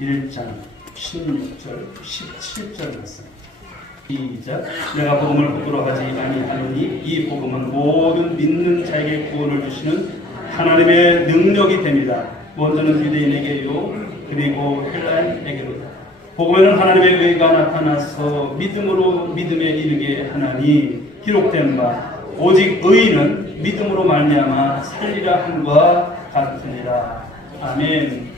1장 16절 17절 말씀. 시작. 내가 복음을 거꾸로 하지 아니하노니 이 복음은 모든 믿는 자에게 구원을 주시는 하나님의 능력이 됩니다. 먼저는 유대인에게요 그리고 헬라인에게로다. 복음에는 하나님의 의가 나타나서 믿음으로 믿음에 이르게 하나니 기록된 바 오직 의인은 믿음으로 말미암아 살리라 함과 같으니라. 아멘.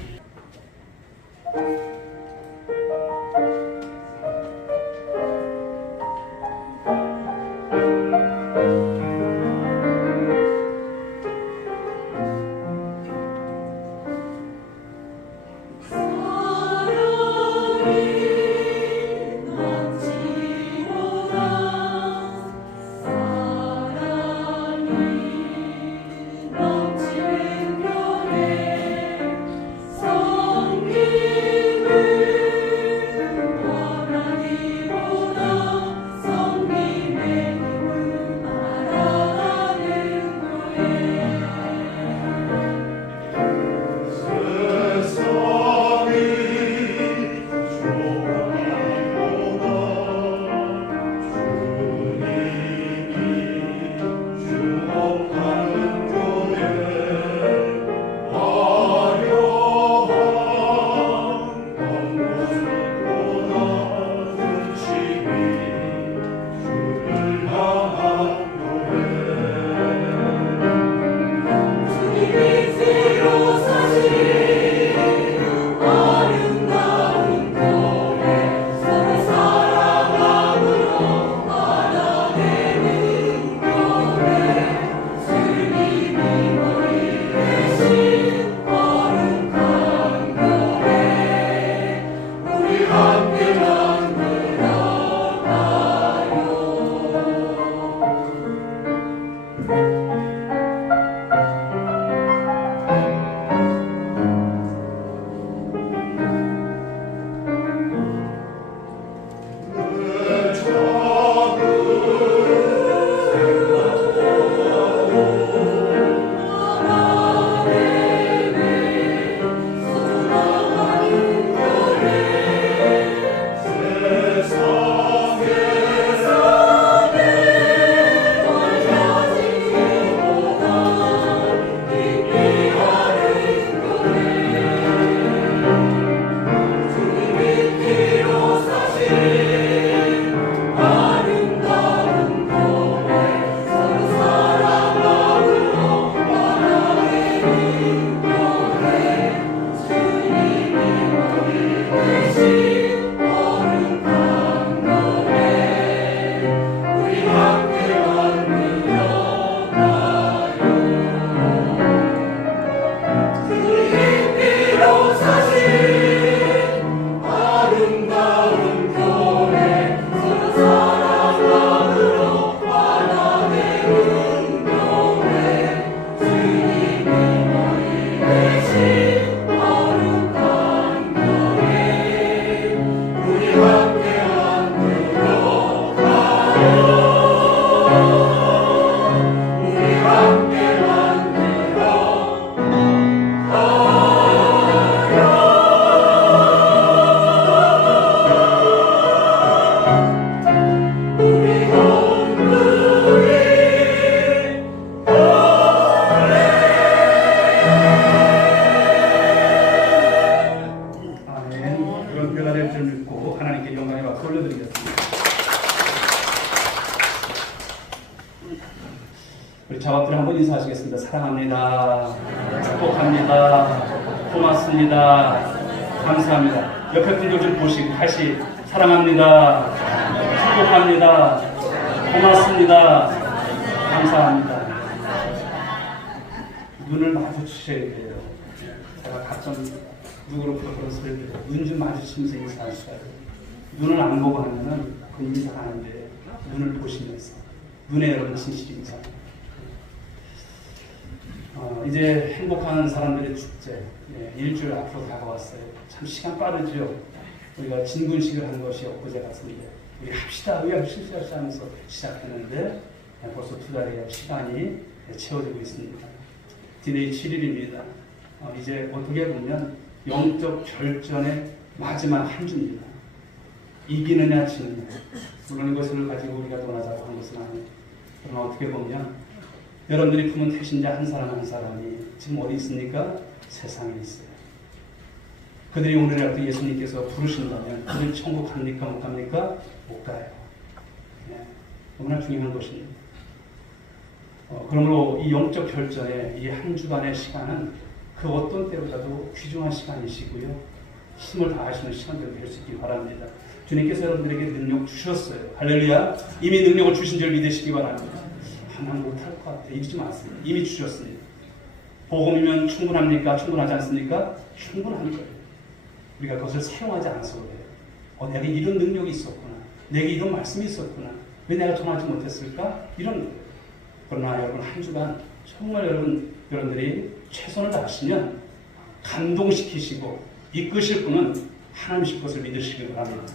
우리 자박들 한번 인사하시겠습니다. 사랑합니다. 축복합니다. 고맙습니다. 감사합니다. 옆에 분들 좀 보시고 다시 사랑합니다. 축복합니다. 고맙습니다. 감사합니다. 눈을 마주치셔야 돼요. 제가 가끔 누구로부터 그런 소리를 들어요. 눈 좀 마주치면서 인사하셔야 돼요. 눈을 안 보고 하면은 그 인사가 안 돼요. 눈을 보시면서. 눈에 여러분 진실이 인사합니다. 이제 행복한 사람들의 축제, 일주일 앞으로 다가왔어요. 참 시간 빠르죠. 우리가 진군식을 한 것이 엊그제 같은데 우리 합시다, 의합시다 하면서 시작했는데 벌써 2달의 시간이 채워지고 있습니다. 디데이 7일입니다. 이제 어떻게 보면 영적 결전의 마지막 한 주입니다. 이기느냐 지느냐. 물론 이것을 가지고 우리가 논하자고 한 것은 아니에요. 그러나 어떻게 보면 여러분들이 품은 태신자 한 사람 한 사람이 지금 어디 있습니까? 세상에 있어요. 그들이 오늘이라도 예수님께서 부르신다면 그들 천국 갑니까 못 갑니까? 못 가요. 네. 너무나 중요한 것입니다. 그러므로 이 영적 결전의 이 한 주간의 시간은 그 어떤 때보다도 귀중한 시간이시고요. 힘을 다하시는 시간들이 될 수 있기 바랍니다. 주님께서 여러분들에게 능력 주셨어요. 할렐루야. 이미 능력을 주신 줄 믿으시기 바랍니다. 난 못할 것 같아. 이러지 마세요. 이미 주셨습니다. 복음이면 충분합니까? 충분하지 않습니까? 충분한 거예요. 우리가 그것을 사용하지 않아서 그래요. 내게 이런 능력이 있었구나. 내게 이런 말씀이 있었구나. 왜 내가 전하지 못했을까? 이런 거예요. 그러나 여러분 한 주간 정말 여러분들이 최선을 다하시면 감동시키시고 이끄실 분은 하나님이실 것을 믿으시기 바랍니다.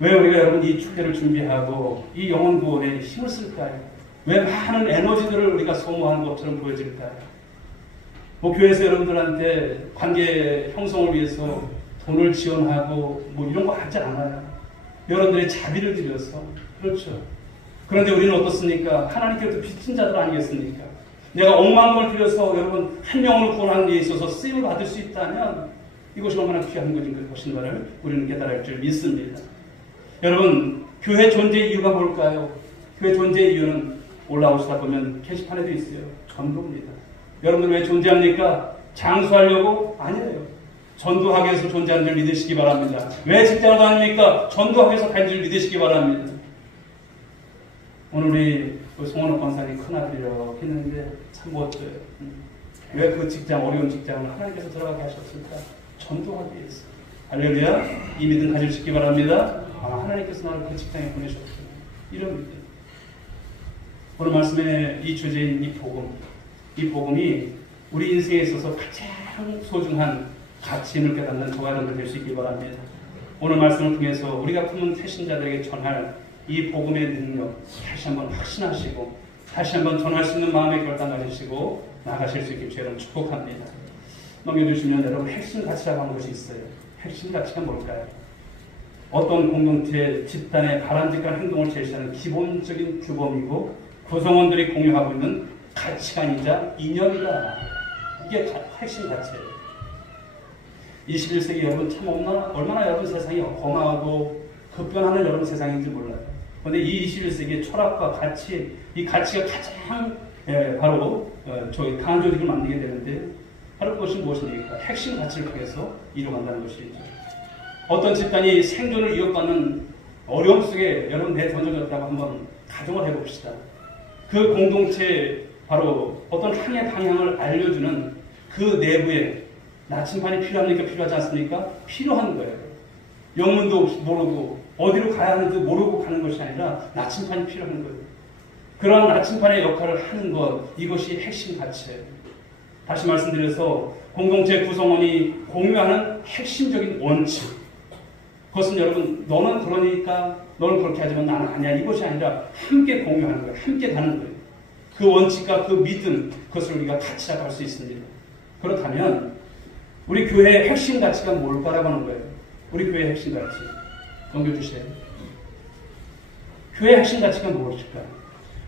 왜 우리가 여러분 이 축제를 준비하고 이 영혼 구원에 힘을 쓸까요? 왜 많은 에너지들을 우리가 소모하는 것처럼 보여질까요? 교회에서 여러분들한테 관계 형성을 위해서 돈을 지원하고 이런 거 하지 않아요. 여러분들의 자비를 들여서. 그렇죠. 그런데 우리는 어떻습니까? 하나님께로부터 빚진 자들 아니겠습니까? 내가 억만 원을 들여서 여러분 한 명을 구원하는 데 있어서 쓰임을 받을 수 있다면 이것이 얼마나 귀한 것인가를 우리는 깨달을 줄 믿습니다. 여러분 교회 존재의 이유가 뭘까요? 교회 존재의 이유는 올라오시다 보면 게시판에도 있어요. 전도입니다. 여러분 왜 존재합니까? 장수하려고? 아니에요. 전도하기 위해서 존재하는 줄 믿으시기 바랍니다. 왜 직장을 다닙니까? 전도하기 위해서 다니는 줄 믿으시기 바랍니다. 오늘 우리 송원호 권사님 큰아들이라고 했는데 참 멋져요. 왜 그 직장, 어려운 직장을 하나님께서 들어가게 하셨을까? 전도하기 위해서. 할렐루야. 이 믿음 가지시기 바랍니다. 하나님께서 나를 그 직장에 보내셨구나. 이런 믿음. 오늘 말씀의 이 주제인 이 복음이 우리 인생에 있어서 가장 소중한 가치임을 깨닫는 저와 여러분들 될 수 있기 바랍니다. 오늘 말씀을 통해서 우리가 품은 태신자들에게 전할 이 복음의 능력 다시 한번 확신하시고 다시 한번 전할 수 있는 마음의 결단 가지시고 나가실 수 있길 주여러분 축복합니다. 넘겨주시면 여러분 핵심 가치라고 하는 것이 있어요. 핵심 가치가 뭘까요? 어떤 공동체 집단의 바람직한 행동을 제시하는 기본적인 규범이고 구성원들이 공유하고 있는 가치관이자 이념이다. 이게 핵심 가치예요. 21세기 여러분 참 얼마나 여러분 세상이 험하고 급변하는 여러분 세상인지 몰라요. 그런데 이 21세기의 철학과 가치, 이 가치가 가장 바로 저희 강한 조직을 만들게 되는데 바로 그것이 무엇입니까? 핵심 가치를 통해서 이루어간다는 것이죠. 어떤 집단이 생존을 이어가는 어려움 속에 여러분 내던져졌다고 한번 가정을 해봅시다. 그 공동체 바로 어떤 항해 방향을 알려주는 그 내부에 나침반이 필요합니까? 필요하지 않습니까? 필요한 거예요. 영문도 모르고 어디로 가야 하는지 모르고 가는 것이 아니라 나침반이 필요한 거예요. 그런 나침반의 역할을 하는 것, 이것이 핵심 가치예요. 다시 말씀드려서 공동체 구성원이 공유하는 핵심적인 원칙, 그것은 여러분 너는 그러니까 너는 그렇게 하지만 나는 아니야, 이것이 아니라 함께 공유하는 거예요. 함께 가는 거예요. 그 원칙과 그 믿음, 그것을 우리가 가치라고 할 수 있습니다. 그렇다면 우리 교회의 핵심 가치가 뭘까라고 하는 거예요. 우리 교회의 핵심 가치 넘겨주세요. 교회의 핵심 가치가 무엇일까요?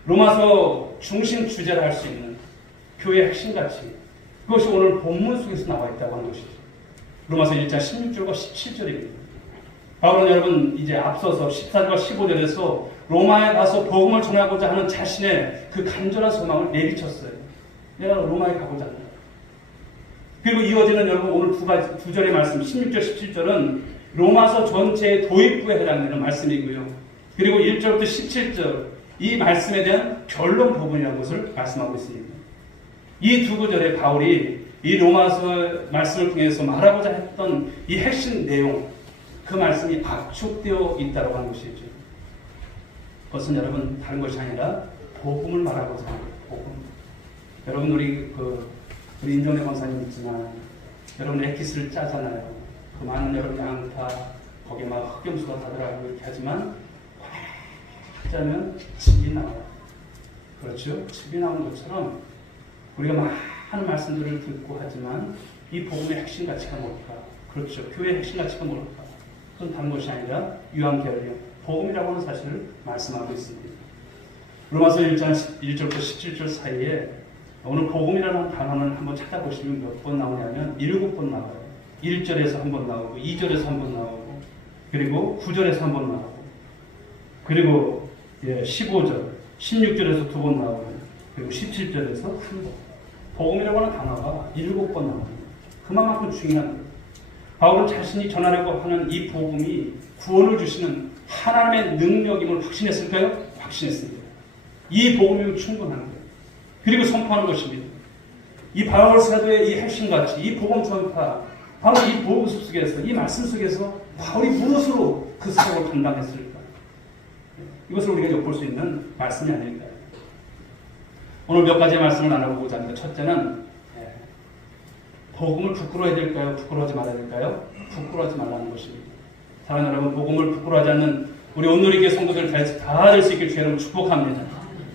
로마서 중심 주제를 할 수 있는 교회의 핵심 가치, 그것이 오늘 본문 속에서 나와 있다고 하는 것이죠. 로마서 1장 16절과 17절입니다. 바울은 여러분 이제 앞서서 14절과 15절에서 로마에 가서 복음을 전하고자 하는 자신의 그 간절한 소망을 내비쳤어요. 내가 로마에 가고자 한다. 그리고 이어지는 여러분 오늘 두 절의 말씀 16절 17절은 로마서 전체의 도입부에 해당되는 말씀이고요. 그리고 1절부터 17절 이 말씀에 대한 결론 부분이라는 것을 말씀하고 있습니다. 이 두 구절에 바울이 이 로마서 말씀을 통해서 말하고자 했던 이 핵심 내용, 그 말씀이 압축되어 있다고 하는 것이죠. 그것은 여러분 다른 것이 아니라 복음을 말하고자 하는 복음. 여러분 우리 인정대 권사님 있지만 여러분 엑기스를 짜잖아요. 그 많은 여러분 양파 거기에 막 흑염소가 다 들어가고 이렇게 하지만 짜면 즙이 나와요. 그렇죠? 즙이 나오는 것처럼 우리가 많은 말씀들을 듣고 하지만 이 복음의 핵심 가치가 뭘까? 그렇죠. 교회의 핵심 가치가 뭘까? 그건 다른 것이 아니라 유한결례, 복음이라고 하는 사실을 말씀하고 있습니다. 로마서 1장 1절부터 17절 사이에 오늘 복음이라는 단어를 한번 찾아보시면 몇 번 나오냐면 7번 나와요. 1절에서 한 번 나오고 2절에서 한 번 나오고 그리고 9절에서 한 번 나오고 그리고 15절, 16절에서 2번 나오고 그리고 17절에서 한 번. 복음이라고 하는 단어가 7번 나옵니다. 그만큼 중요한 거예요. 바울은 자신이 전하려고 하는 이 복음이 구원을 주시는 하나님의 능력임을 확신했을까요? 확신했습니다. 이 복음이면 충분한 거예요. 그리고 선포하는 것입니다. 이 바울 사도의 이 핵심 가치, 이 복음 전파, 바로 이 복음 속에서, 이 말씀 속에서 바울이 무엇으로 그 사역을 감당했을까? 이것을 우리가 엿볼 수 있는 말씀이 아닐까요? 오늘 몇 가지의 말씀을 나눠보고자 합니다. 첫째는 복음을 부끄러워야 될까요? 부끄러워하지 말아야 될까요? 부끄러워하지 말라는 것입니다. 사랑하는 여러분, 복음을 부끄러워하지 않는 우리 온누리교회 성도들 다 될 수 있길 주의 이름으로 축복합니다.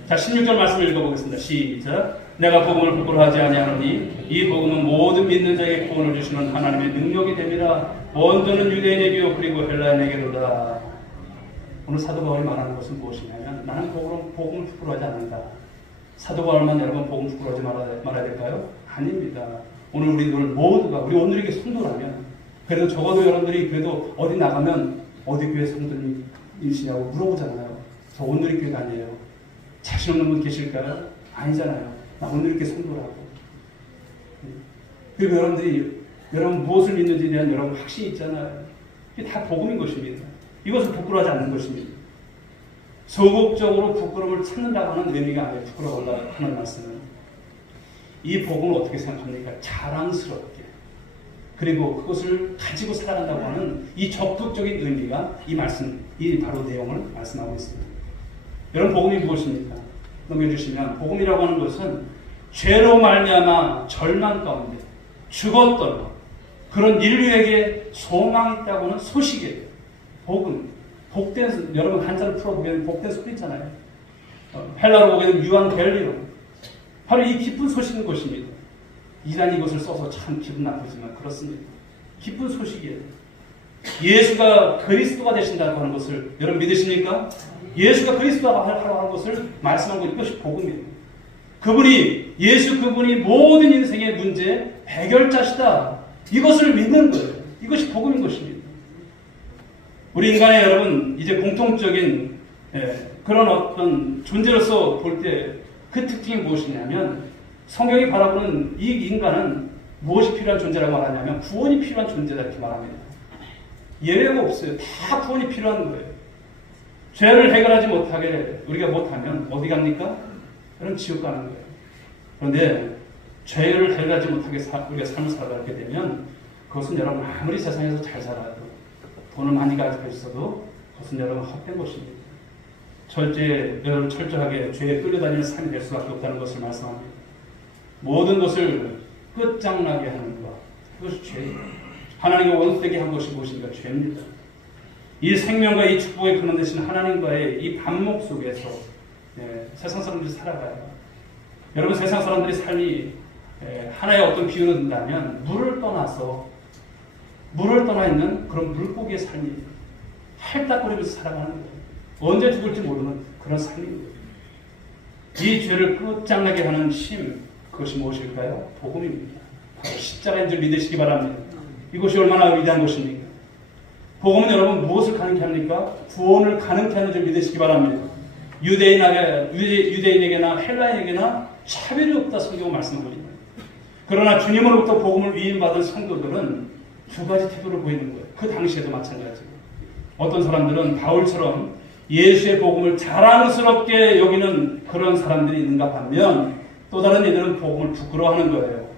자, 16절 말씀을 읽어보겠습니다. 시작. 내가 복음을 부끄러워하지 아니하노니 이 복음은 모든 믿는 자에게 구원을 주시는 하나님의 능력이 됨이라. 원조는 유대인에게요 그리고 헬라인에게로다. 오늘 사도 바울이 말하는 것은 무엇이냐면 나는 복음을 부끄러워하지 않는다. 사도 바울만 여러분 복음 부끄러워하지 말아야 될까요? 아닙니다. 오늘 우리들 모두가 우리 온누리교회 성도라면 그래도 적어도 여러분들이 그래도 어디 나가면 어디 교회 성도님이시냐고 물어보잖아요. 저 온누리교회 다녀요. 자신 없는 분 계실까요? 아니잖아요. 나 온누리교회 성도라고. 그리고 여러분 무엇을 믿는지에 대한 여러분 확신이 있잖아요. 이게 다 복음인 것입니다. 이것을 부끄러워하지 않는 것입니다. 소극적으로 부끄러움을 찾는다고 하는 의미가 아니에요. 부끄러워한다 하는 말씀은. 이 복음을 어떻게 생각합니까? 자랑스럽게. 그리고 그것을 가지고 살아간다고 하는 이 적극적인 의미가 이 말씀, 이 바로 내용을 말씀하고 있습니다. 여러분 복음이 무엇입니까? 넘겨주시면 복음이라고 하는 것은 죄로 말미암아 절망 가운데 죽었던 그런 인류에게 소망이 있다고 하는 소식이에요. 복음. 복된, 여러분 한자를 풀어보면 복된 소리 있잖아요. 헬라로 보게 되면 유한겔리론. 바로 이 기쁜 소식인 것입니다. 이단이 이것을 써서 참 기분 나쁘지만 그렇습니다. 기쁜 소식이에요. 예수가 그리스도가 되신다고 하는 것을 여러분 믿으십니까? 예수가 그리스도가 하라고 하는 것을 말씀한 것, 이것이 복음이에요. 그분이 모든 인생의 문제 해결자시다. 이것을 믿는 거예요. 이것이 복음인 것입니다. 우리 인간의 여러분 이제 공통적인 그런 어떤 존재로서 볼 때 그 특징이 무엇이냐면 성경이 바라보는 이 인간은 무엇이 필요한 존재라고 말하냐면 구원이 필요한 존재다 이렇게 말합니다. 예외가 없어요. 다 구원이 필요한 거예요. 죄를 해결하지 못하게 우리가 못하면 어디 갑니까? 그럼 지옥 가는 거예요. 그런데 죄를 해결하지 못하게 우리가 삶을 살아가게 되면 그것은 여러분 아무리 세상에서 잘 살아도 돈을 많이 가지고 있어도 그것은 여러분 헛된 것입니다. 철저하게 죄에 끌려다니는 삶이 될 수밖에 없다는 것을 말씀합니다. 모든 것을 끝장나게 하는 것, 그것이 죄입니다. 하나님과 원수되게 한 것이 무엇인가? 죄입니다. 이 생명과 이 축복의 근원 되신 하나님과의 이 반목 속에서 세상 사람들이 살아가요. 여러분 세상 사람들의 삶이 하나의 어떤 비유를 든다면 물을 떠나 있는 그런 물고기의 삶이 할딱거리면서 살아가는 거예요. 언제 죽을지 모르는 그런 삶입니다. 이 죄를 끝장나게 하는 힘, 그것이 무엇일까요? 복음입니다. 바로 십자가인 줄 믿으시기 바랍니다. 이것이 얼마나 위대한 것입니까? 복음은 여러분 무엇을 가능케 합니까? 구원을 가능케 하는 줄 믿으시기 바랍니다. 유대인에게나 헬라인에게나 차별이 없다 성경은 말씀합니다. 그러나 주님으로부터 복음을 위임받은 성도들은 두 가지 태도를 보이는 거예요. 그 당시에도 마찬가지고. 어떤 사람들은 바울처럼 예수의 복음을 자랑스럽게 여기는 그런 사람들이 있는가 반면 또 다른 이들은 복음을 부끄러워하는 거예요.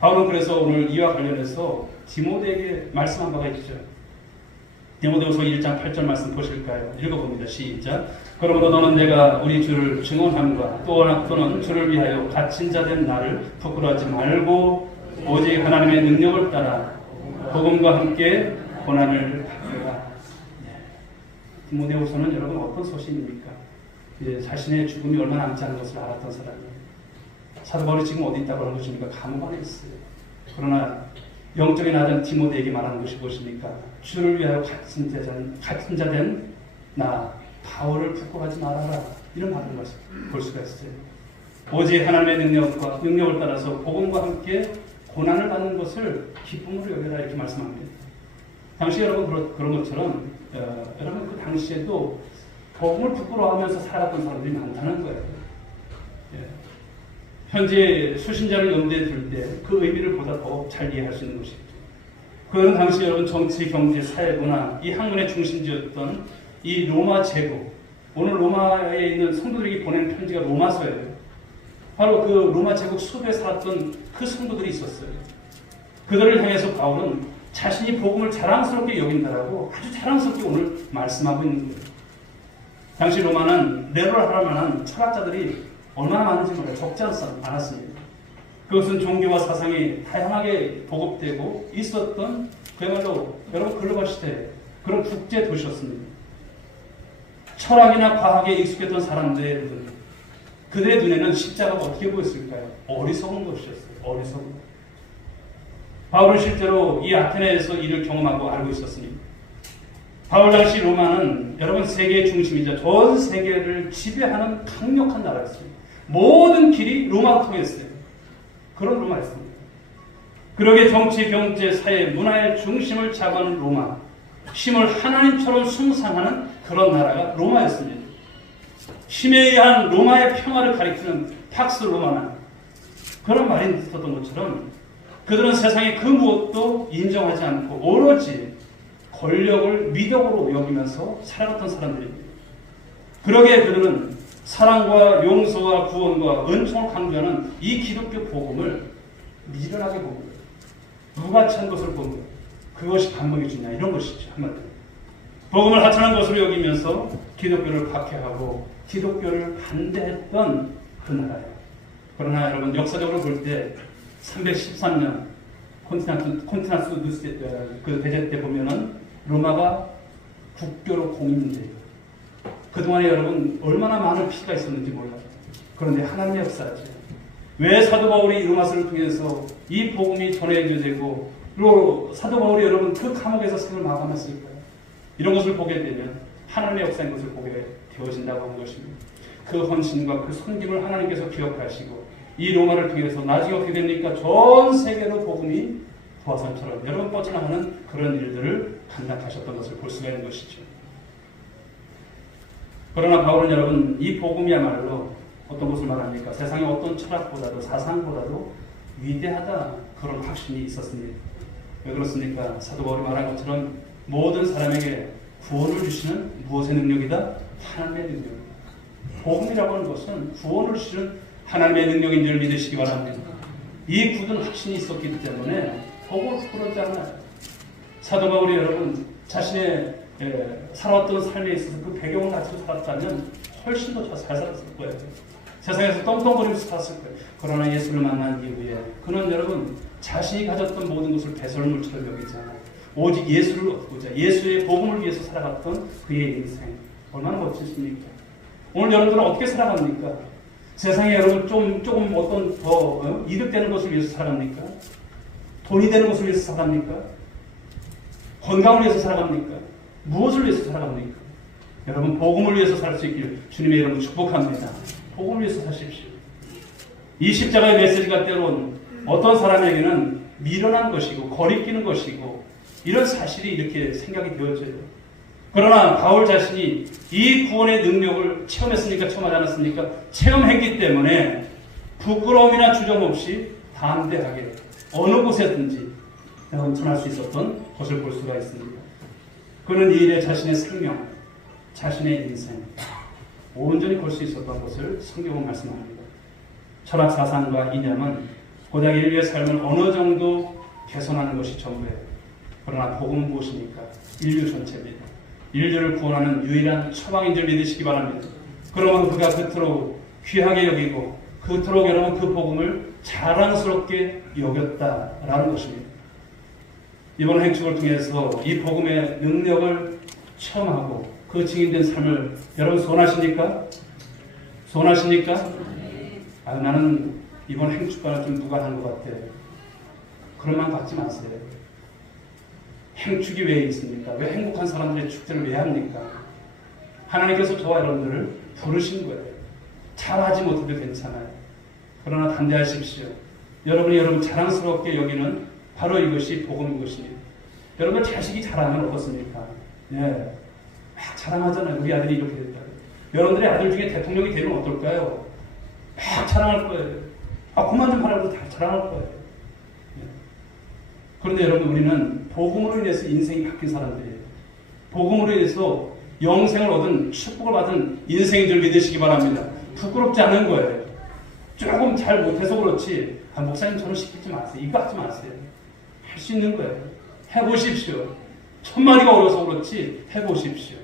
바울은 그래서 오늘 이와 관련해서 디모데에게 말씀한 바가 있죠. 디모데후서 1장 8절 말씀 보실까요? 읽어봅니다. 시작. 그러므로 너는 내가 우리 주를 증언함과 또는 주를 위하여 갇힌 자 된 나를 부끄러워하지 말고 오직 하나님의 능력을 따라 복음과 함께 고난을 받으라. 디모데후서는 여러분 어떤 소식입니까? 자신의 죽음이 얼마 남지 않은 것을 알았던 사람이에요. 사도 바울이 지금 어디 있다고 하는 것입니까? 감옥 안에 있어요. 그러나 영적인 아들 디모데에게 말하는 것이 무엇입니까? 주를 위하여 같은 자 된 나 바울을 부끄러워하지 말아라. 이런 말을 볼 수가 있어요. 오직 하나님의 능력을 따라서 복음과 함께 고난을 받는 것을 기쁨으로 여겨라 이렇게 말씀합니다. 당시 여러분 그런 것처럼 여러분 그 당시에도 복음을 부끄러워하면서 살아갔던 사람들이 많다는 거예요. 예. 현재 수신자를 염두에 둘 때 그 의미를 보다 더 잘 이해할 수 있는 것이죠. 그건 당시 여러분 정치, 경제, 사회, 문화 이 학문의 중심지였던 이 로마 제국, 오늘 로마에 있는 성도들에게 보낸 편지가 로마서예요. 바로 그 로마 제국 수도에 살았던 그 성도들이 있었어요. 그들을 향해서 바울은 자신이 복음을 자랑스럽게 여긴다라고 아주 자랑스럽게 오늘 말씀하고 있는 거예요. 당시 로마는 내로를 할 만한 철학자들이 얼마나 많은지 몰라요. 적지 않았습니다. 그것은 종교와 사상이 다양하게 보급되고 있었던 그야말로 여러분 글로벌 시대 그런 국제 도시였습니다. 철학이나 과학에 익숙했던 사람들의 눈, 그들의 눈에는 십자가가 어떻게 보였을까요? 어리석은 것이었어요. 어리석은. 바울은 실제로 이 아테네에서 이를 경험하고 알고 있었습니다. 바울 당시 로마는 여러분 세계의 중심이자 전 세계를 지배하는 강력한 나라였습니다. 모든 길이 로마로 통했어요. 그런 로마였습니다. 그러게 정치, 경제, 사회, 문화의 중심을 잡아는 로마, 힘을 하나님처럼 숭상하는 그런 나라가 로마였습니다. 힘에 의한 로마의 평화를 가리키는 팍스 로마나 그런 말이 있었던 것처럼 그들은 세상의 그 무엇도 인정하지 않고 오로지 권력을 미덕으로 여기면서 살아갔던 사람들입니다. 그러기에 그들은 사랑과 용서와 구원과 은총을 강조하는 이 기독교 복음을 미련하게 본 거예요. 누가 찬 것을 본 거예요. 그것이 밥 먹이 주냐 이런 것이죠. 한마디로. 복음을 하찮은 것으로 여기면서 기독교를 박해하고 기독교를 반대했던 그 나라예요. 그러나 여러분 역사적으로 볼 때 313년 콘티나스 누스 그 대제 때 보면은 로마가 국교로 공인돼요. 그동안에 여러분 얼마나 많은 피가 있었는지 몰라요. 그런데 하나님의 역사죠. 왜 사도 바울이 로마서를 통해서 이 복음이 전해지고 또 사도 바울이 여러분 그 감옥에서 생을 마감했을까요? 이런 것을 보게 되면 하나님의 역사인 것을 보게 되어진다고 하는 것입니다. 그 헌신과 그 섬김을 하나님께서 기억하시고 이 로마를 통해서 나중에 어떻게 됩니까? 전 세계로 복음이 부화선처럼 여러분 뻗어나가는 그런 일들을 감당하셨던 것을 볼 수가 있는 것이죠. 그러나 바울은 여러분 이 복음이야말로 어떤 것을 말합니까? 세상의 어떤 철학보다도 사상보다도 위대하다 그런 확신이 있었습니다. 왜 그렇습니까? 사도 바울이 말한 것처럼 모든 사람에게 구원을 주시는 무엇의 능력이다? 하나님의 능력입니다. 복음이라고 하는 것은 구원을 주시는 하나님의 능력인 줄 믿으시기 바랍니다. 이 굳은 확신이 있었기 때문에 복음을 부끄럽지 않아요. 사도 바울이 여러분 자신의 살아왔던 삶에 있어서 그 배경을 가지고 살았다면 훨씬 더 잘 살았을 거예요. 세상에서 떵떵거리면서 살았을 거예요. 그러나 예수를 만난 이후에 그는 여러분 자신이 가졌던 모든 것을 배설물처럼 여기지 않아요. 오직 예수를 얻고자 예수의 복음을 위해서 살아갔던 그의 인생 얼마나 멋지십니까? 오늘 여러분들은 어떻게 살아갑니까? 세상에 여러분 조금 어떤 더 이득되는 것을 위해서 살아갑니까? 돈이 되는 것을 위해서 살아갑니까? 건강을 위해서 살아갑니까? 무엇을 위해서 살아갑니까? 여러분 복음을 위해서 살 수 있기를 주님의 이름으로 축복합니다. 복음을 위해서 사십시오. 이 십자가의 메시지가 때론 어떤 사람에게는 미련한 것이고 거리끼는 것이고 이런 사실이 이렇게 생각이 되어져요. 그러나 바울 자신이 이 구원의 능력을 체험했습니까? 체험하지 않았습니까? 체험했기 때문에 부끄러움이나 주저 없이 담대하게 어느 곳에든지 헌신할 수 있었던 것을 볼 수가 있습니다. 그는 이 일에 자신의 생명, 자신의 인생 온전히 걸 수 있었던 것을 성경은 말씀합니다. 철학 사상과 이념은 고작 인류의 삶을 어느 정도 개선하는 것이 전부예요. 그러나 복음은 무엇입니까? 인류 전체입니다. 인류를 구원하는 유일한 처방인 줄 믿으시기 바랍니다. 그러면 그가 그토록 귀하게 여기고 그토록 여러분 그 복음을 자랑스럽게 여겼다라는 것입니다. 이번 행축을 통해서 이 복음의 능력을 체험하고 그 증인된 삶을 여러분 소원하십니까? 소원하십니까? 나는 이번 행축과는 좀 누가 한 것 같아요. 그런 마음 갖지 마세요. 행축이 왜 있습니까? 왜 행복한 사람들의 축제를 왜 합니까? 하나님께서 저와 여러분들을 부르신 거예요. 잘하지 못해도 괜찮아요. 그러나 담대하십시오. 여러분이 여러분 자랑스럽게 여기는 바로 이것이 복음인 것입니다. 여러분 자식이 잘하면 어떻습니까? 예, 막 자랑하잖아요. 우리 아들이 이렇게 됐다. 여러분들의 아들 중에 대통령이 되면 어떨까요? 막 자랑할 거예요. 그만 좀 하라고 다 자랑할 거예요. 예. 그런데 여러분 우리는 복음으로 인해서 인생이 바뀐 사람들이에요. 복음으로 인해서 영생을 얻은 축복을 받은 인생인 줄 믿으시기 바랍니다. 부끄럽지 않은 거예요. 조금 잘 못해서 그렇지 목사님 저는 시키지 마세요. 이거 하지 마세요. 할 수 있는 거예요. 해보십시오. 천마디가 어려워서 그렇지 해보십시오.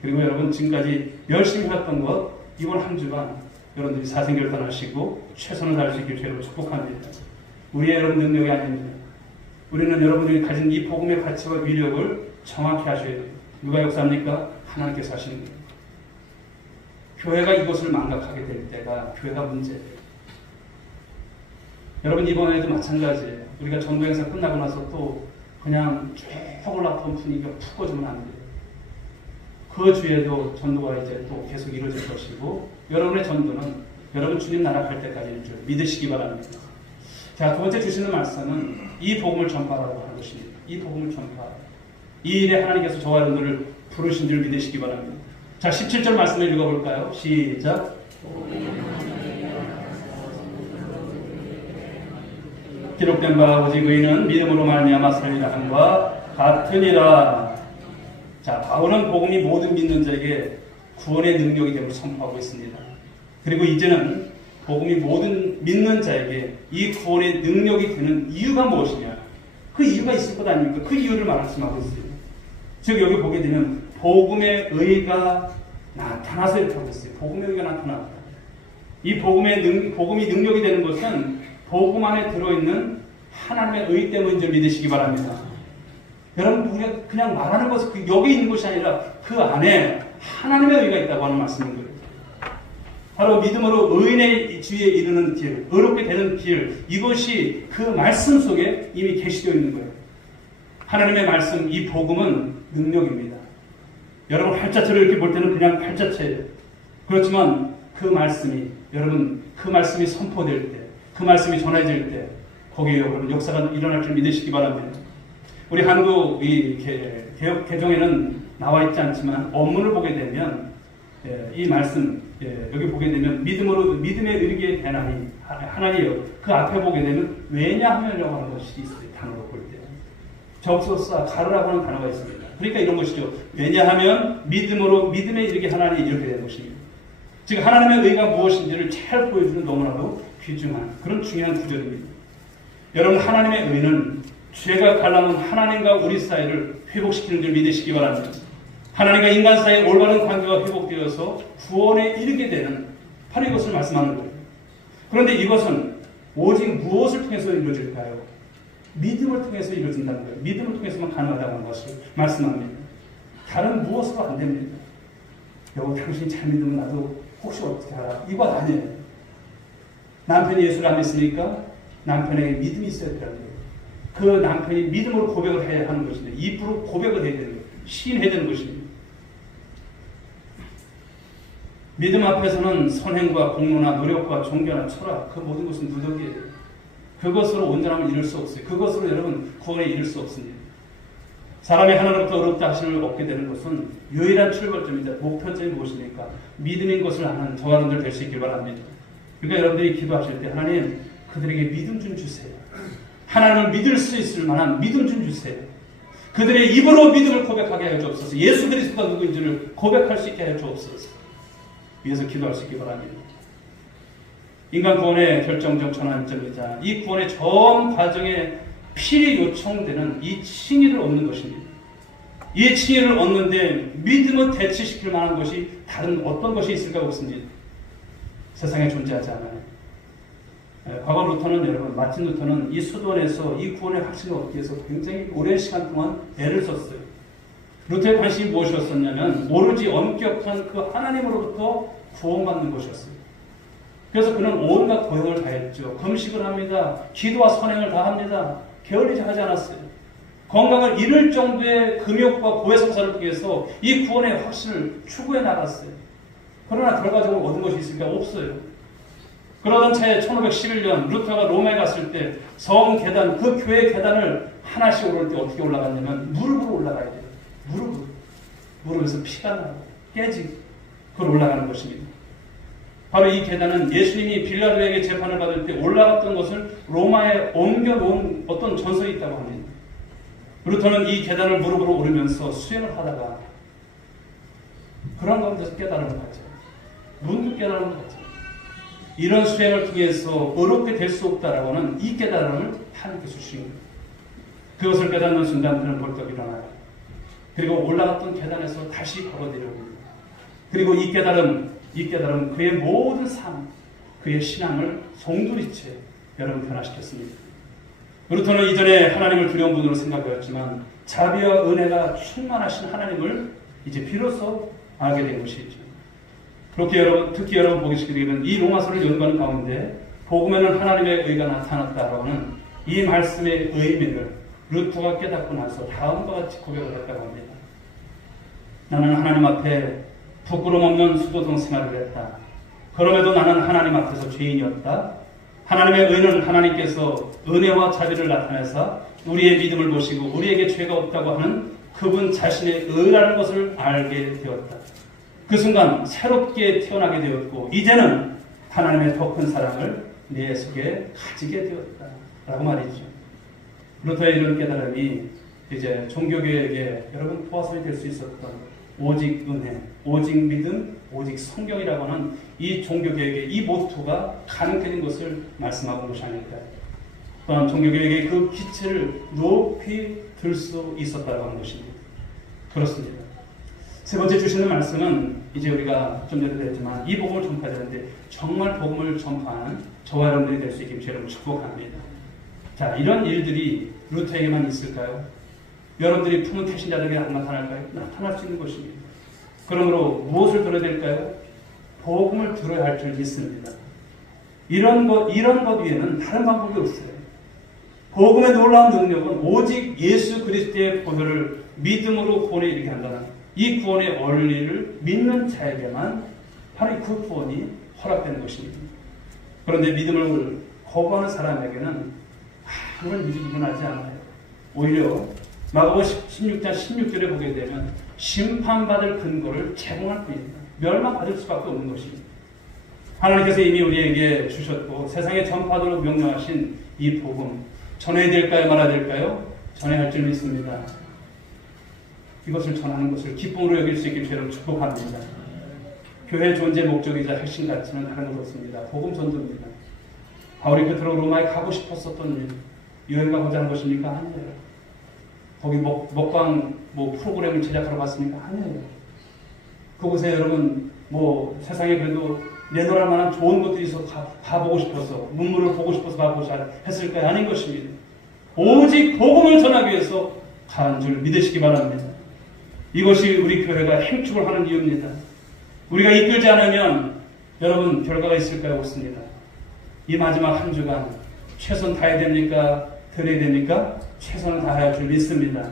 그리고 여러분 지금까지 열심히 했던 것 이번 한 주간 여러분들이 사생결단하시고 최선을 다할 수 있길 주로 축복합니다. 우리의 여러분 능력이 아닙니다. 우리는 여러분들이 가진 이 복음의 가치와 위력을 정확히 하셔야 돼요. 누가 역사합니까? 하나님께서 하시는 거예요. 교회가 이것을 망각하게 될 때가 교회가 문제예요. 여러분 이번에도 마찬가지예요. 우리가 전도 행사 끝나고 나서 또 그냥 쭉 올라온 분위기가 푹 꺼지면 안 돼요. 그 주에도 전도가 이제 또 계속 이루어질 것이고 여러분의 전도는 여러분 주님 나라 갈 때까지일 줄 믿으시기 바랍니다. 자, 두 번째 주시는 말씀은 이 복음을 전파하라고 하는 것입니다. 이 복음을 전파하라. 이 일에 하나님께서 저와 여러분들을 부르신 줄 믿으시기 바랍니다. 자, 17절 말씀을 읽어볼까요? 시작. 기록된 바 오직 의인은 믿음으로 말미암아 살리라 함과 같으니라. 자, 바울은 복음이 모든 믿는 자에게 구원의 능력이 됨을 선포하고 있습니다. 그리고 이제는 복음이 모든 믿는 자에게 이 구원의 능력이 되는 이유가 무엇이냐? 그 이유가 있을 것 아닙니까? 그 이유를 말씀하고 있어요. 즉 여기 보게 되면 복음의 의가 나타나서 이렇게 하고 있어요. 복음의 의가 나타났다. 이 복음이 능력이 되는 것은 복음 안에 들어있는 하나님의 의 때문인 줄 믿으시기 바랍니다. 여러분 우리가 그냥 말하는 것은 여기 있는 것이 아니라 그 안에 하나님의 의가 있다고 하는 말씀인 거예요. 바로 믿음으로 의인의 지위에 이르는 길, 의롭게 되는 길, 이것이 그 말씀 속에 이미 계시되어 있는 거예요. 하나님의 말씀, 이 복음은 능력입니다. 여러분 활자체로 이렇게 볼 때는 그냥 활자체예요. 그렇지만 그 말씀이 여러분 그 말씀이 선포될 때, 그 말씀이 전해질 때 거기에 여러분 역사가 일어날 줄 믿으시기 바랍니다. 우리 한국 이 개혁 개정에는 나와 있지 않지만 원문을 보게 되면 이 말씀 여기 보게 되면 믿음으로 믿음에 이르게 되나니 하나니요 그 앞에 보게 되면 왜냐하면이라고 하는 것이 있어요. 단어로 볼 때 적소사 가르라고 하는 단어가 있습니다. 그러니까 이런 것이죠. 왜냐하면 믿음으로 믿음에 이르게 하나니 이렇게 되는 것입니다. 즉 하나님의 의가 무엇인지를 잘 보여주는 너무나도 귀중한 그런 중요한 구절입니다. 여러분 하나님의 의는 죄가 갈라놓은 하나님과 우리 사이를 회복시키는 줄 믿으시기 바랍니다. 하나님과 인간 사이의 올바른 관계가 회복되어서 구원에 이르게 되는 바로 이것을 말씀하는 거예요. 그런데 이것은 오직 무엇을 통해서 이루어질까요? 믿음을 통해서 이루어진다는 거예요. 믿음을 통해서만 가능하다고 하는 것을 말씀합니다. 다른 무엇으로 안 됩니다. 여보 당신이 잘 믿으면 나도 혹시 어떻게 알아? 이거 아니에요. 남편이 예수를 안 믿습니까? 남편에게 믿음이 있어야 되는 거예요. 그 남편이 믿음으로 고백을 해야 하는 것인데 입으로 고백을 해야 되는 거예요. 시인해야 되는 것입니다. 믿음 앞에서는 선행과 공로나 노력과 종교나 철학 그 모든 것은 누적이에요. 그것으로 온전함을 이룰 수 없어요. 그것으로 여러분 구원에 이룰 수 없습니다. 사람이 하나님부터 어렵다 하심을 얻게 되는 것은 유일한 출발점이자 목표점이 무엇입니까? 믿음인 것을 아는 저와 여러분들 될 수 있길 바랍니다. 그러니까 여러분들이 기도하실 때 하나님 그들에게 믿음 좀 주세요. 하나님을 믿을 수 있을 만한 믿음 좀 주세요. 그들의 입으로 믿음을 고백하게 하여 주옵소서. 예수 그리스도가 누구인지를 고백할 수 있게 하여 주옵소서. 위해서 기도할 수 있기 바랍니다. 인간 구원의 결정적 전환점이자 이 구원의 전 과정에 필히 요청되는 이 칭의를 얻는 것입니다. 이 칭의를 얻는데 믿음을 대치시킬 만한 것이 다른 어떤 것이 있을까 없습니다. 세상에 존재하지 않아요. 과거 루터는 여러분 마틴 루터는 이 수도원에서 이 구원의 확신을 얻기 위해서 굉장히 오랜 시간 동안 애를 썼어요. 루터의 관심이 무엇이었었냐면 오로지 엄격한 그 하나님으로부터 구원받는 것이었어요. 그래서 그는 온갖 고용을 다했죠. 금식을 합니다. 기도와 선행을 다 합니다. 게을리지 하지 않았어요. 건강을 잃을 정도의 금욕과 고해성사를 통해서 이 구원의 확신을 추구해 나갔어요. 그러나 결과적으로 얻은 것이 있을까? 없어요. 그러던 차에 1511년 루터가 로마에 갔을 때 성 계단, 그 교회 계단을 하나씩 오를 때 어떻게 올라갔냐면 무릎으로 올라가야 돼요. 무릎으로. 무릎에서 피가 나고 깨지고 그걸 올라가는 것입니다. 바로 이 계단은 예수님이 빌라도에게 재판을 받을 때 올라갔던 것을 로마에 옮겨놓은 어떤 전설이 있다고 합니다. 루터는 이 계단을 무릎으로 오르면서 수행을 하다가 그런 가운데서 깨달음을 갖죠. 문득 깨달음을 갖죠. 이런 수행을 통해서 어렵게 될 수 없다라고 하는 이 깨달음을 하나님께서 주신 거예요. 그것을 깨닫는 순간 그는 벌떡 일어나요. 그리고 올라갔던 계단에서 다시 걸어 내려옵니다. 그리고 이 깨달음 그의 모든 삶, 그의 신앙을 송두리째 여러분 변화시켰습니다. 루터는 이전에 하나님을 두려운 분으로 생각하였지만 자비와 은혜가 충만하신 하나님을 이제 비로소 알게 된 것이죠. 그렇게 특히 여러분 보시게 되면 이 로마서를 연구하는 가운데 복음에는 하나님의 의가 나타났다라고 하는 이 말씀의 의미를 루터가 깨닫고 나서 다음과 같이 고백을 했다고 합니다. 나는 하나님 앞에 부끄럼 없는 수도성 생활을 했다. 그럼에도 나는 하나님 앞에서 죄인이었다. 하나님의 의는 하나님께서 은혜와 자비를 나타내사 우리의 믿음을 보시고 우리에게 죄가 없다고 하는 그분 자신의 의라는 것을 알게 되었다. 그 순간 새롭게 태어나게 되었고 이제는 하나님의 더 큰 사랑을 내 속에 가지게 되었다 라고 말이죠. 루터의 이런 깨달음이 이제 종교개혁에 여러분 포화선이 될 수 있었던 오직 은혜, 오직 믿음, 오직 성경이라고 하는 이 종교개혁의 이 모토가 가능해진 것을 말씀하고 온 것이 아닐까요? 또한 종교개혁의 그 기체를 높이 들 수 있었다고 하는 것입니다. 그렇습니다. 세 번째 주시는 말씀은 이제 우리가 좀 전에도 했지만 이 복음을 전파해야 되는데 정말 복음을 전파하는 저와 여러분들이 될 수 있기를 여러분 축복합니다. 자, 이런 일들이 루터에게만 있을까요? 여러분들이 품은 태신자들에게 안 나타날까요? 나타날 수 있는 것입니다. 그러므로 무엇을 들어야 될까요? 복음을 들어야 할 줄 믿습니다. 이런 것 위에는 다른 방법이 없어요. 복음의 놀라운 능력은 오직 예수 그리스도의 보혈을 믿음으로 구원에 이르게 한다는 이 구원의 원리를 믿는 자에게만 바로 그 구원이 허락되는 것입니다. 그런데 믿음을 거부하는 사람에게는 아무런 믿음이 일어나지 않아요. 오히려 마가복음 16장 16절에 보게 되면 심판받을 근거를 제공할 뿐입니다. 멸망받을 수밖에 없는 것입니다. 하나님께서 이미 우리에게 주셨고 세상에 전파하도록 명령하신 이 복음 전해야 될까요? 말아야 될까요? 전해야 할 줄 믿습니다. 이것을 전하는 것을 기쁨으로 여길 수 있길 여러분 축복합니다. 교회 존재 목적이자 핵심 가치는 다른 것 없습니다. 복음 전도입니다. 바울이 그토록 로마에 가고 싶었었던 일, 여행 가고자 하는 것입니까? 아니에요. 거기 먹방 프로그램을 제작하러 갔습니까? 아니에요. 그곳에 여러분 세상에 그래도 내놓을 만한 좋은 것들이 있어서 가보고 싶어서 문물을 보고 싶어서 가보고 했을까요? 아닌 것입니다. 오직 복음을 전하기 위해서 간 줄 믿으시기 바랍니다. 이것이 우리 교회가 행축을 하는 이유입니다. 우리가 이끌지 않으면 여러분 결과가 있을까요? 없습니다. 이 마지막 한 주간 최선 다해야 됩니까? 드려야 됩니까? 최선을 다할 줄 믿습니다.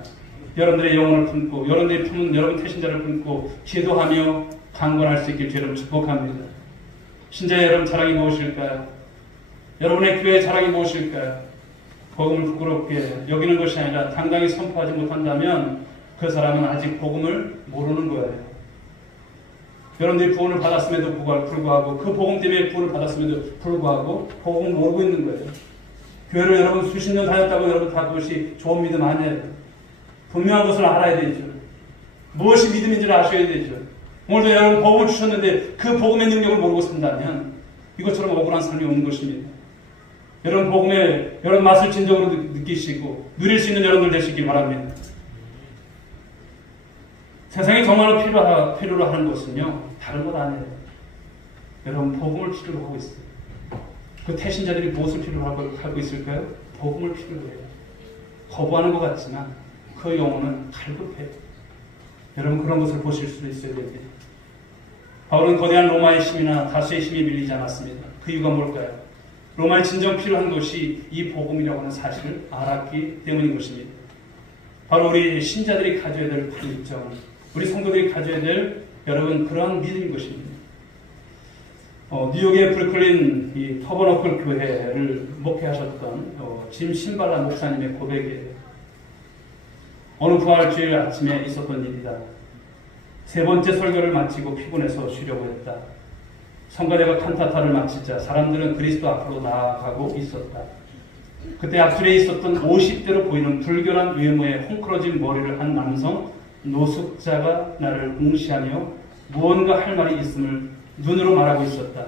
여러분들의 영혼을 품고 여러분들이 품은 여러분 태신자를 품고 기도하며 강건할 수 있길 여러분 축복합니다. 신자 여러분 자랑이 무엇일까요? 여러분의 교회의 자랑이 무엇일까요? 복음을 부끄럽게 여기는 것이 아니라 당당히 선포하지 못한다면 그 사람은 아직 복음을 모르는 거예요. 여러분들이 구원을 받았음에도 불구하고 그 복음 때문에 구원을 받았음에도 불구하고 복음을 모르고 있는 거예요. 교회를 여러분 수십 년 다녔다고 여러분 다 그것이 좋은 믿음 아니에요. 분명한 것을 알아야 되죠. 무엇이 믿음인지를 아셔야 되죠. 오늘도 여러분 복음을 주셨는데 그 복음의 능력을 모르고 산다면 이것처럼 억울한 삶이 오는 것입니다. 여러분 복음의 여러분 맛을 진정으로 느끼시고 누릴 수 있는 여러분들 되시길 바랍니다. 세상에 정말로 필요로 하는 것은요 다른 것 아니에요. 여러분 복음을 필요로 하고 있어요. 그 태신자들이 무엇을 필요로 하고 있을까요? 복음을 필요로 해요. 거부하는 것 같지만 그 영혼은 갈급해요. 여러분 그런 것을 보실 수 있어야 됩니다. 바울은 거대한 로마의 힘이나 다수의 힘이 밀리지 않았습니다. 그 이유가 뭘까요? 로마에 진정 필요한 것이 이 복음이라고 하는 사실을 알았기 때문인 것입니다. 바로 우리 신자들이 가져야 될 관점, 우리 성도들이 가져야 될 여러분 그러한 믿음인 것입니다. 뉴욕의 브루클린 이 터버너클 교회를 목회하셨던 짐 신발라 목사님의 고백이에요. 어느 부활주일 아침에 있었던 일이다. 세 번째 설교를 마치고 피곤해서 쉬려고 했다. 성가대가 칸타타를 마치자 사람들은 그리스도 앞으로 나아가고 있었다. 그때 앞줄에 있었던 50대로 보이는 불결한 외모에 헝클어진 머리를 한 남성 노숙자가 나를 응시하며 무언가 할 말이 있음을 눈으로 말하고 있었다.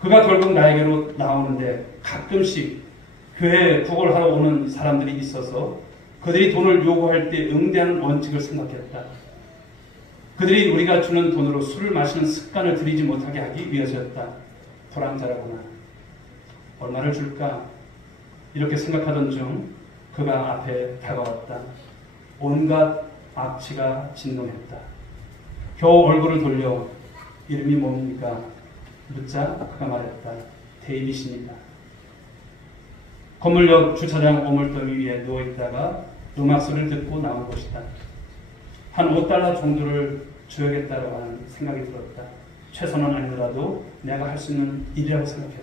그가 결국 나에게로 나오는데 가끔씩 교회에 구걸하러 오는 사람들이 있어서 그들이 돈을 요구할 때 응대하는 원칙을 생각했다. 그들이 우리가 주는 돈으로 술을 마시는 습관을 들이지 못하게 하기 위해서였다. 불황자라구나. 얼마를 줄까? 이렇게 생각하던 중 그가 앞에 다가왔다. 온갖 악취가 진동했다. 겨우 얼굴을 돌려 이름이 뭡니까? 묻자 그가 말했다. 데이빗입니다. 건물역 주차장 오물더미 위에 누워있다가 음악 소리를 듣고 나온 것이다. 한 $5 정도를 줘야겠다고 하는 생각이 들었다. 최선은 아니더라도 내가 할 수 있는 일이라고 생각했다.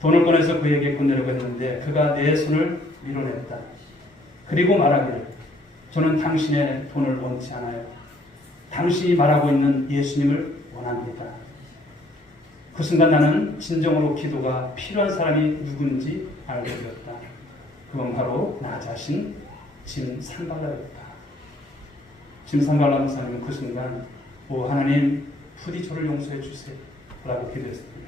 돈을 꺼내서 그에게 건네려고 했는데 그가 내 손을 밀어냈다. 그리고 말하기를 저는 당신의 돈을 원치 않아요. 당신이 말하고 있는 예수님을 원합니다. 그 순간 나는 진정으로 기도가 필요한 사람이 누군지 알게 되었다. 그건 바로 나 자신 짐 산발라였다. 짐 산발라 목사님은 그 순간 오 하나님 부디 저를 용서해 주세요 라고 기도했습니다.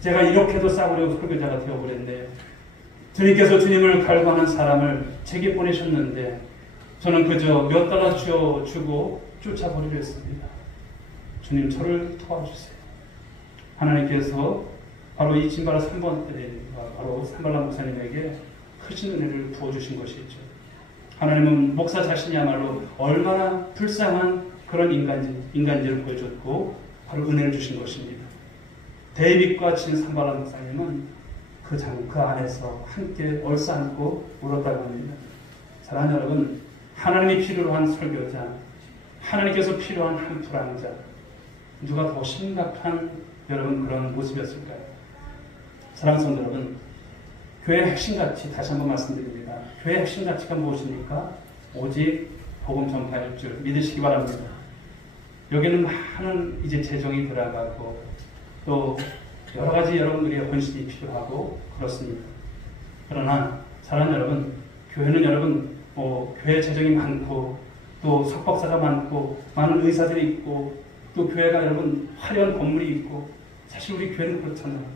제가 이렇게도 싸구려 설교자가 되어버렸는데 주님께서 주님을 갈구하는 사람을 제게 보내셨는데 저는 그저 몇 달러 주고 쫓아버리려 했습니다. 주님 저를 도와주세요. 하나님께서 바로 이 짐발라 3번 바로 산발라 목사님에게 크신 은혜를 부어주신 것이죠. 하나님은 목사 자신이야말로 얼마나 불쌍한 그런 인간지를 보여줬고 바로 은혜를 주신 것입니다. 데이빗과 진 산발라 목사님은 그 안에서 함께 얼싸안고 울었다고 합니다. 사랑하는 여러분, 하나님이 필요로 한 설교자, 하나님께서 필요한 한 불황자, 누가 더 심각한 여러분 그런 모습이었을까요? 사랑하는 성도 여러분, 교회의 핵심 가치 다시 한번 말씀드립니다. 교회의 핵심 가치가 무엇입니까? 오직 복음 전파일 줄 믿으시기 바랍니다. 여기는 많은 이제 재정이 들어가고 또 여러 가지 여러분들의 헌신이 필요하고 그렇습니다. 그러나 사랑하는 여러분, 교회는 여러분 교회 재정이 많고 또 석박사가 많고 많은 의사들이 있고 또 교회가 여러분 화려한 건물이 있고 사실 우리 교회는 그렇잖아요.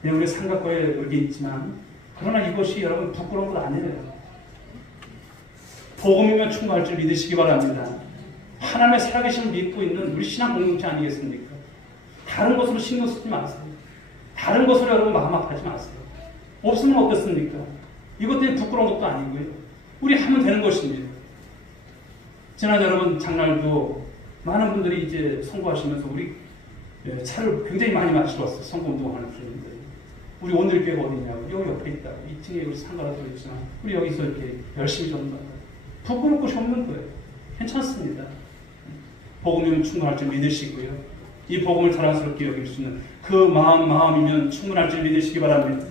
그냥 우리 삼각교회 여기 있지만 그러나 이것이 여러분 부끄러운 것 아니에요. 복음이면 충분할 줄 믿으시기 바랍니다. 하나님의 살아계심을 믿고 있는 우리 신앙 공동체 아니겠습니까? 다른 것으로 신경 쓰지 마세요. 다른 것으로 여러분 마음 아파하지 마세요. 없으면 어떻습니까? 이것 때문에 부끄러운 것도 아니고요. 우리 하면 되는 것입니다. 지난 여러분 장날도 많은 분들이 이제 선거하시면서 우리 차를 굉장히 많이 마시러 왔어요. 선거운동하는 분들. 우리 오늘 교회가 어디냐고. 여기 옆에 있다고. 2층에 우리 상가가 들어있지만 우리 여기서 이렇게 열심히 전도한다. 부끄러울 것이 없는 거예요. 괜찮습니다. 복음이면 충분할 줄 믿으시고요. 이 복음을 자랑스럽게 여길 수 있는 그 마음이면 충분할 줄 믿으시기 바랍니다.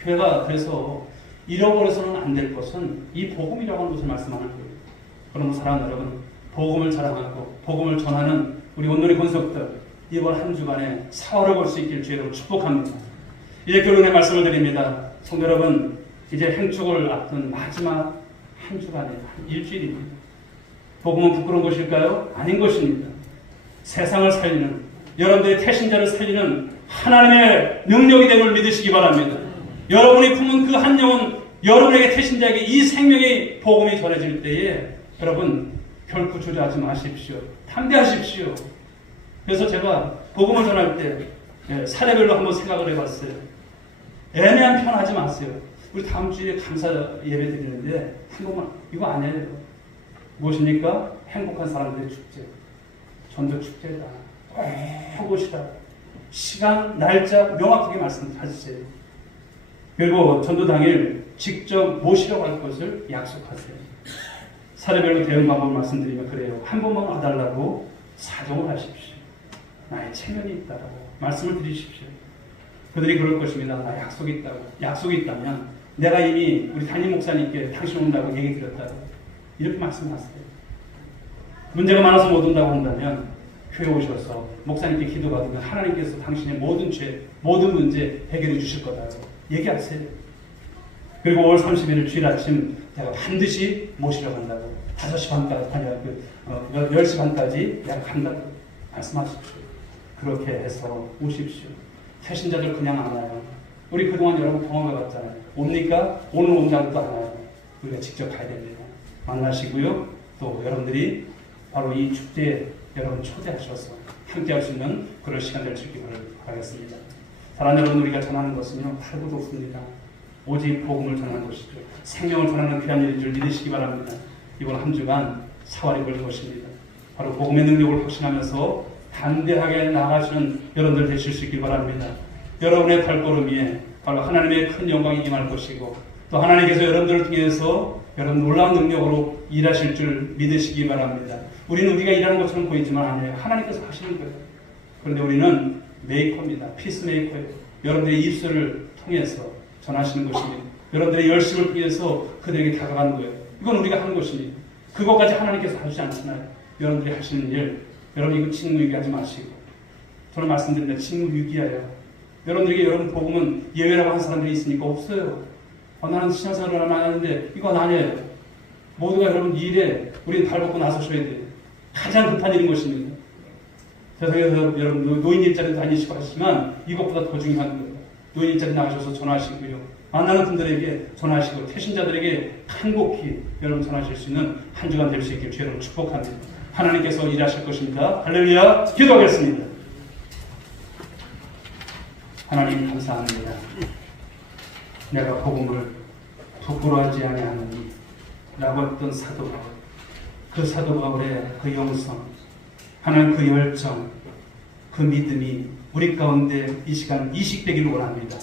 교회가 그래서 잃어버려서는 안 될 것은 이 복음이라고 하는 것을 말씀하는 거예요. 그러므로 사랑하는 여러분, 복음을 자랑하고 복음을 전하는 우리 온누리 권속들 이번 한 주간에 사활을 볼 수 있길 주의 이름으로 축복합니다. 이제 결론의 말씀을 드립니다. 성도 여러분, 이제 행축을 앞둔 마지막 한 주간에 한 일주일입니다. 복음은 부끄러운 것일까요? 아닌 것입니다. 세상을 살리는 여러분들의 태신자를 살리는 하나님의 능력이 됨을 믿으시기 바랍니다. 여러분이 품은 그 한 영혼 여러분에게 태신자에게 이 생명의 복음이 전해질 때에 여러분 결코 주저하지 마십시오. 담대하십시오. 그래서 제가 복음을 전할 때 사례별로 한번 생각을 해봤어요. 애매한 편 하지 마세요. 우리 다음 주에 감사 예배 드리는데 한 번만 이거 아니에요. 무엇입니까? 행복한 사람들의 축제. 전도 축제다. 꼭 오시라. 시간, 날짜 명확하게 말씀하세요. 그리고 전도 당일 직접 모시려고 할 것을 약속하세요. 사례별로 대응 방법을 말씀드리면 그래요. 한 번만 와달라고 사정을 하십시오. 나의 체면이 있다고 말씀을 드리십시오. 그들이 그럴 것입니다. 나 약속이 있다고. 약속이 있다면 내가 이미 우리 담임 목사님께 당신 온다고 얘기 드렸다고 이렇게 말씀하세요. 문제가 많아서 못 온다고 한다면 교회 오셔서 목사님께 기도받으면 하나님께서 당신의 모든 죄, 모든 문제 해결해 주실 거다고 얘기하세요. 그리고 5월 31일 주일 아침 내가 반드시 모시러 간다고 5시 반까지 아니야 10시 반까지 내가 간다고 말씀하십시오. 그렇게 해서 오십시오. 새신자들 그냥 안 와요. 우리 그동안 여러분 경험해봤잖아요. 옵니까? 오늘 온다고도 안 와요. 우리가 직접 가야 됩니다. 만나시고요. 또 여러분들이 바로 이 축제에 여러분 초대하셔서 함께 할 수 있는 그런 시간을 즐기기를 바라겠습니다. 사랑하는 여러분, 우리가 전하는 것은요 다르고도 없습니다. 오직 복음을 전하는 것이죠. 생명을 전하는 귀한 일인 줄 믿으시기 바랍니다. 이번 한 주간 사활이 볼 것입니다. 바로 복음의 능력을 확신하면서 담대하게 나아가시는 여러분들 되실 수 있길 바랍니다. 여러분의 발걸음 위에 바로 하나님의 큰 영광이 임할 것이고 또 하나님께서 여러분들을 통해서 여러분 놀라운 능력으로 일하실 줄 믿으시기 바랍니다. 우리는 우리가 일하는 것처럼 보이지만 아니에요. 하나님께서 하시는 거예요. 그런데 우리는 메이커입니다. 피스메이커예요. 여러분들의 입술을 통해서 전하시는 것입니다. 여러분들의 열심을 통해서 그들에게 다가가는 거예요. 이건 우리가 하는 것입니다. 그것까지 하나님께서 하시지 않잖아요. 여러분들이 하시는 일, 여러분 이거 직무유기하지 마시고 저는 말씀드립니다. 직무유기하여 여러분들에게 여러분 복음은 예외라고 하는 사람들이 있으니까 없어요. 나는 신앙생활을 얼마 안 하는데 이건 아니에요. 모두가 여러분 이 일에 우리는 발벗고 나서셔야 돼요. 가장 급한 일인 것입니다. 세상에서 여러분 노인 일자리 다니시고 하시지만 이것보다 더 중요한 거예요. 노인 일자리 나가셔서 전하시고요. 만나는 분들에게 전하시고 태신자들에게 간곡히 여러분 전하실 수 있는 한 주간 될 수 있길 주 여러분 축복합니다. 하나님께서 일하실 것입니다. 할렐루야. 기도하겠습니다. 하나님 감사합니다. 내가 복음을 부끄러워하지 아니하노니 라고 했던 사도 바울, 그 사도 바울의 그 영성, 하나님 그 열정, 그 믿음이 우리 가운데 이 시간 이식되기를 원합니다.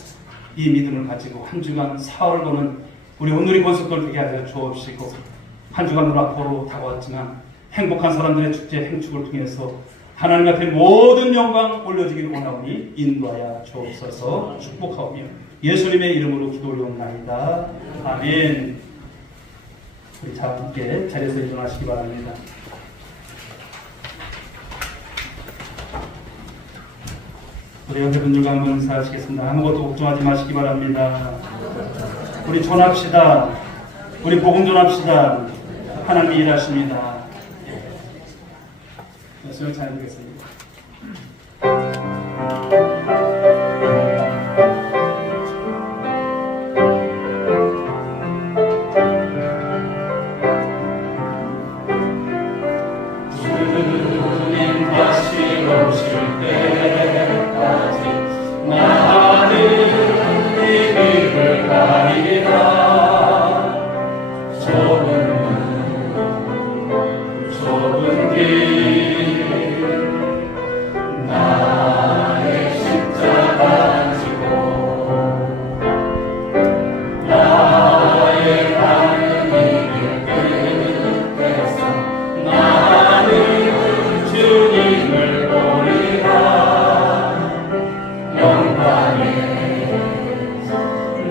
이 믿음을 가지고 한 주간 사흘을 보는 우리 오늘의 권속들 되게 하여 주옵시고 한 주간으로 앞으로 다가왔지만 행복한 사람들의 축제 행축을 통해서 하나님 앞에 모든 영광 올려주기를 원하오니 인도하여 주옵소서. 축복하오며 예수님의 이름으로 기도 올려옵나이다. 아멘. 우리 다 함께 자리에서 일어나시기 바랍니다. 우리 옆에 분들과 한번 인사하시겠습니다. 아무것도 걱정하지 마시기 바랍니다. 우리 전합시다. 우리 복음 전합시다. 하나님이 일하십니다. 수요 찬양드리겠습니다. 주님 다시 오실 때까지 나는 이 길을 가리라. 좁은 길 나의 십자가 지고 나의 가는 이 길 끝에서 나는 주님을 보리라. 영광의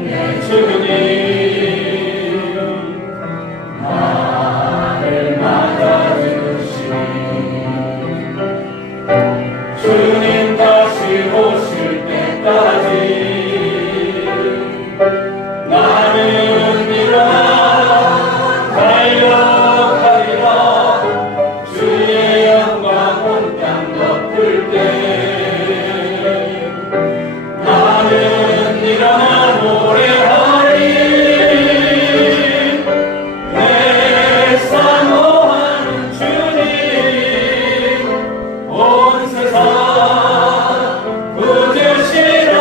내 주님 나를 맞아주시니 주님 다시 오실 때까지 나는 일어나 달려가리라. 주의 영광 온 땅 덮을 때 나는 일어나 노래하리. 내 사모하는 주님 온 세상 붙드시라.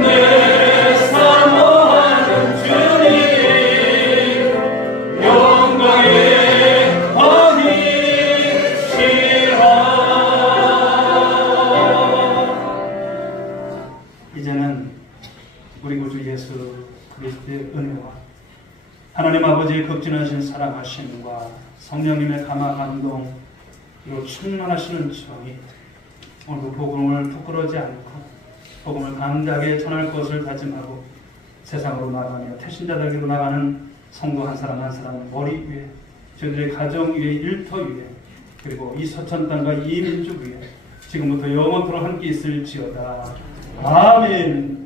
내 주 예수 그리스도의 은혜와 하나님 아버지의 극진하신 사랑하심과 성령님의 감화 감동 그리고 충만하시는 정의 오늘도 복음을 부끄러지 않고 복음을 강하게 전할 것을 다짐하고 세상으로 나가며 태신자들에게로 나가는 성도 한 사람 한 사람 머리 위에 저들의 가정 위에 일터 위에 그리고 이 서천 땅과 이 민족 위에 지금부터 영원토록 함께 있을지어다. 아멘.